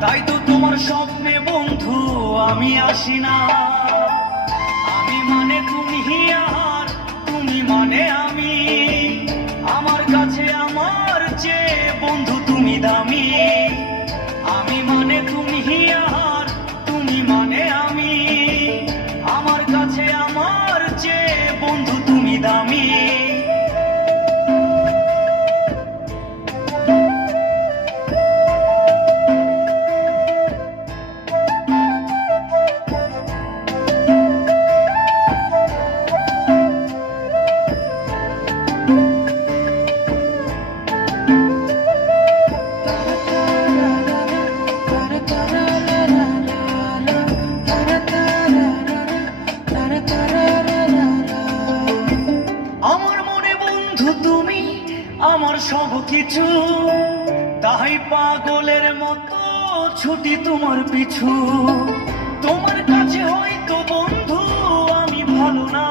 তাই তো তোমার স্বপ্নে বন্ধু আমি আসি না। আমি মানে তুমি আর তুমি মানে বন্ধু তুমি, আমার সব কিছু। তাই পাগলের মতো ছুটি তোমার পিছু। তোমার কাছে হয়তো বন্ধু আমি ভালো না।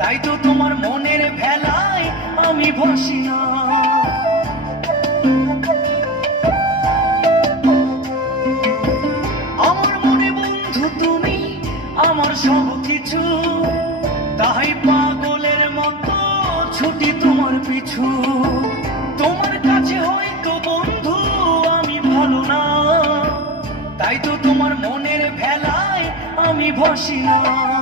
তাই তো তোমার মনের ভেলায় আমি ভাসি না। আমার মনে বন্ধু তুমি, আমার সব আমি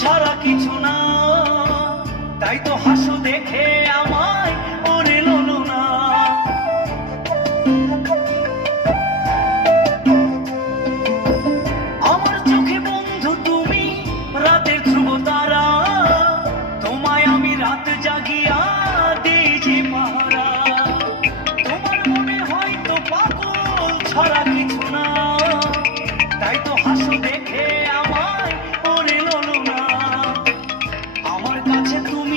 ছাড়া কিছু না। তাই তো হাসো দেখে আমায় ওরে লোলো না। আমার চোখে বন্ধু তুমি রাতের ধ্রুব তারা। তোমায় আমি রাত জাগিয়া দিই পাহারা। তোমার মনে হয়তো পাগল ছাড়া কিছু না। তাই তো হাসো দেখে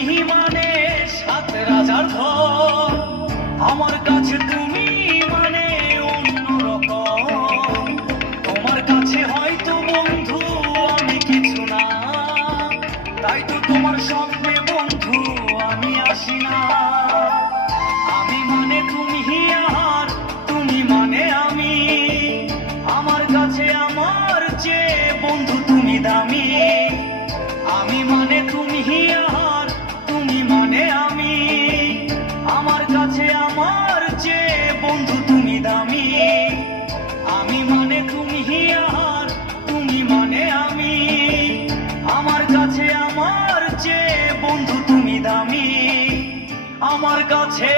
তুমি মানে সাত রাজার ঘর। আমার কাছে তুমি মানে অন্য রকম। তোমার কাছে হয়তো বন্ধু আমি কিছু না। তাই তো তোমার স্বপ্নে বন্ধু আমি আসি না। আমি মানে তুমি আর তুমি মানে আমি। আমার কাছে আমার যে বন্ধু তুমি দামি। যে বন্ধু তুমি দামি, আমি মানে তুমি আর তুমি মানে আমি। আমার কাছে, আমার যে বন্ধু তুমি দামি, আমার কাছে